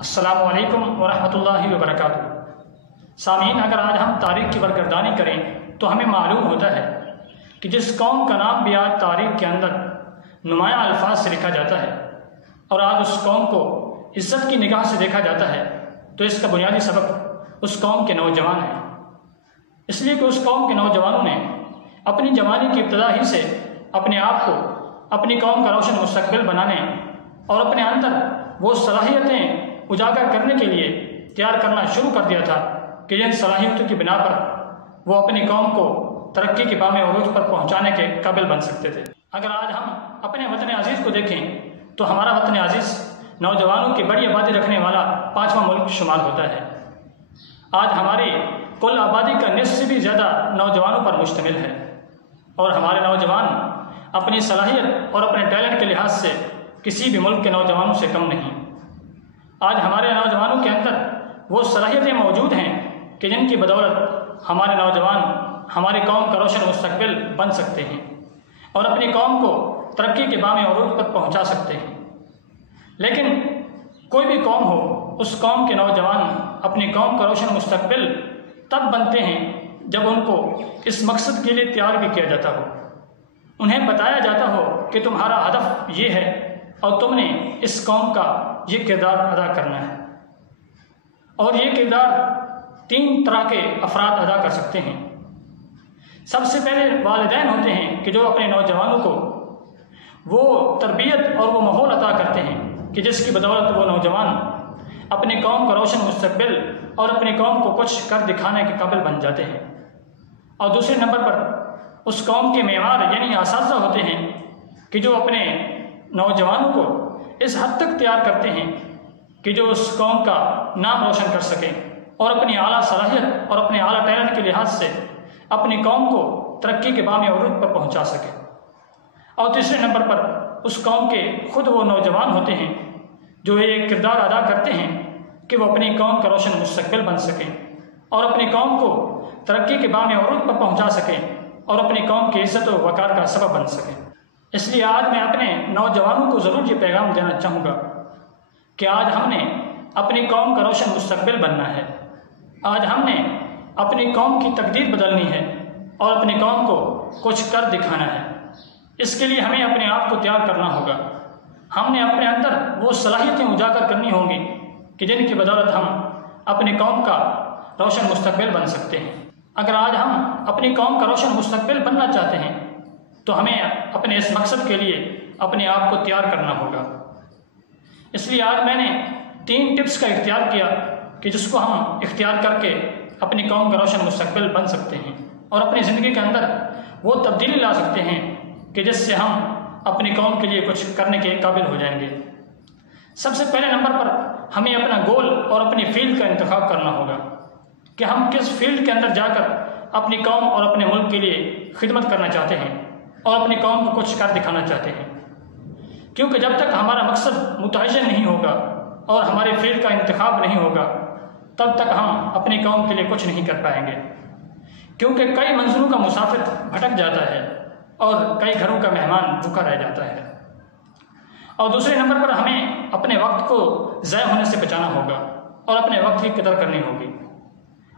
अस्सलामु अलैकुम वरहमतुल्लाहि वबरकातुहू। सामीन, अगर आज हम तारीख़ की बरगर्दानी करें तो हमें मालूम होता है कि जिस कौम का नाम भी आज तारीख़ के अंदर नुमायाँ अल्फाज से लिखा जाता है और आज उस कौम को इज़्ज़त की निगाह से देखा जाता है, तो इसका बुनियादी सबब उस कौम के नौजवान हैं। इसलिए कि उस कौम के नौजवानों ने अपनी जवानी की इब्तदा ही से अपने आप को अपनी कौम का रोशन मुस्तकबिल बनाने और अपने अंदर वो सलाहियतें उजागर करने के लिए तैयार करना शुरू कर दिया था कि जिन सलाहियतों की बिना पर वो अपनी कौम को तरक्की के बामे उरूज पर पहुंचाने के काबिल बन सकते थे। अगर आज हम अपने वतन अजीज़ को देखें तो हमारा वतन अजीज़ नौजवानों की बड़ी आबादी रखने वाला 5वां मुल्क शुमार होता है। आज हमारी कुल आबादी का निस्फ से भी ज़्यादा नौजवानों पर मुश्तमिल है और हमारे नौजवान अपनी सलाहियत और अपने टैलेंट के लिहाज से किसी भी मुल्क के नौजवानों से कम नहीं। आज हमारे नौजवानों के अंदर वो सलाहियतें मौजूद हैं कि जिनकी बदौलत हमारे नौजवान हमारी कौम का रोशन मुस्तकबिल बन सकते हैं और अपनी कौम को तरक्की के बामे उरूज पर पहुंचा सकते हैं। लेकिन कोई भी कौम हो, उस कौम के नौजवान अपनी कौम का रोशन मुस्तकबिल तब बनते हैं जब उनको इस मकसद के लिए तैयार भी किया जाता हो, उन्हें बताया जाता हो कि तुम्हारा हदफ ये है और तुमने इस कौम का ये किरदार अदा करना है। और ये किरदार 3 तरह के अफराद अदा कर सकते हैं। सबसे पहले वालिदैन होते हैं कि जो अपने नौजवानों को वो तरबियत और वो माहौल अता करते हैं कि जिसकी बदौलत वो नौजवान अपनी कौम का रोशन मुस्तकबिल और अपनी कौम को कुछ कर दिखाने के काबिल बन जाते हैं। और दूसरे नंबर पर उस कौम के मेमार यानी असातिज़ा होते हैं कि जो अपने नौजवानों को इस हद तक तैयार करते हैं कि जो उस कौम का नाम रोशन कर सकें और अपनी आला सलाहियत और अपने आला टैलेंट के लिहाज से अपनी कौम को तरक्की के बामे उरूज पर पहुंचा सकें। और तीसरे नंबर पर उस कौम के खुद वो नौजवान होते हैं जो ये किरदार अदा करते हैं कि वो अपनी कौम का रोशन मुस्तकबिल बन सकें और अपनी कौम को तरक्की के बामे उरूज पर पहुंचा सकें और अपनी कौम की इज़्ज़त और वक़ार का सबब बन सकें। इसलिए आज मैं अपने नौजवानों को ज़रूर ये पैगाम देना चाहूँगा कि आज हमने अपनी कौम का रोशन मुस्तकबिल बनना है। आज हमने अपनी कौम की तकदीर बदलनी है और अपनी कौम को कुछ कर दिखाना है। इसके लिए हमें अपने आप को तैयार करना होगा। हमने अपने अंदर वो सलाहियतें उजागर करनी होंगी कि जिनकी बदौलत हम अपनी कौम का रोशन मुस्तकबिल बन सकते हैं। अगर आज हम अपनी कौम का रोशन मुस्तकबिल बनना चाहते हैं तो हमें अपने इस मकसद के लिए अपने आप को तैयार करना होगा। इसलिए आज मैंने 3 टिप्स का इख्तियार किया कि जिसको हम इख्तियार करके अपनी कौम का रोशन मुस्तकबिल बन सकते हैं और अपनी ज़िंदगी के अंदर वो तब्दीली ला सकते हैं कि जिससे हम अपनी कौम के लिए कुछ करने के काबिल हो जाएंगे। सबसे पहले नंबर पर हमें अपना गोल और अपनी फील्ड का इंतखाब करना होगा कि हम किस फील्ड के अंदर जाकर अपनी कौम और अपने मुल्क के लिए खिदमत करना चाहते हैं और अपनी कौम को कुछ कर दिखाना चाहते हैं। क्योंकि जब तक हमारा मकसद मुतय्यन नहीं होगा और हमारे फील्ड का इंतखाब नहीं होगा तब तक हम अपनी कौम के लिए कुछ नहीं कर पाएंगे। क्योंकि कई मंजिलों का मुसाफिर भटक जाता है और कई घरों का मेहमान भूखा रह जाता है। और दूसरे नंबर पर हमें अपने वक्त को ज़ाय होने से बचाना होगा और अपने वक्त की कदर करनी होगी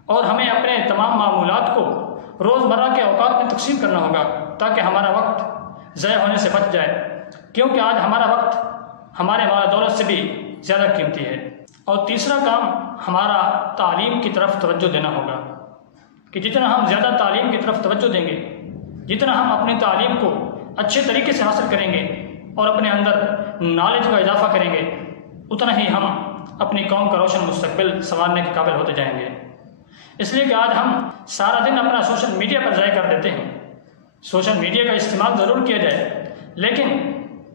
और हमें अपने तमाम मामूलात को रोज़मर्रा के औकात में तकसीम करना होगा ताकि हमारा वक्त ज़ाय होने से बच जाए। क्योंकि आज हमारा वक्त हमारे माल दौलत से भी ज़्यादा कीमती है। और तीसरा काम हमारा तालीम की तरफ तवज्जो देना होगा कि जितना हम ज़्यादा तालीम की तरफ तवज्जो देंगे, जितना हम अपनी तालीम को अच्छे तरीके से हासिल करेंगे और अपने अंदर नॉलेज का इजाफा करेंगे, उतना ही हम अपनी कौम का रोशन मुस्तकबिल संवारने के काबिल होते जाएंगे। इसलिए कि आज हम सारा दिन अपना सोशल मीडिया पर ज़ाय कर देते हैं। सोशल मीडिया का इस्तेमाल ज़रूर किया जाए लेकिन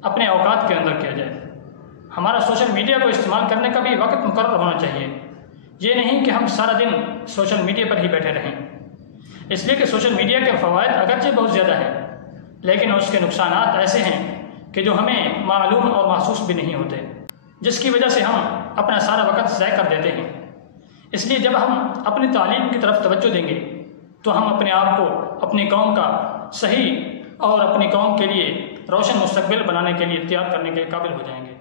अपने औकात के अंदर किया जाए। हमारा सोशल मीडिया को इस्तेमाल करने का भी वक्त मुकर्रर होना चाहिए। ये नहीं कि हम सारा दिन सोशल मीडिया पर ही बैठे रहें। इसलिए कि सोशल मीडिया के फ़वाइद अगरचे बहुत ज़्यादा हैं लेकिन उसके नुकसानात ऐसे हैं कि जो हमें मालूम और महसूस भी नहीं होते, जिसकी वजह से हम अपना सारा वक्त ज़ाय कर देते हैं। इसलिए जब हम अपनी तालीम की तरफ तवज्जो देंगे तो हम अपने आप को अपनी कौम का सही और अपनी कौम के लिए रोशन मुस्तकबिल बनाने के लिए तैयार करने के काबिल हो जाएंगे।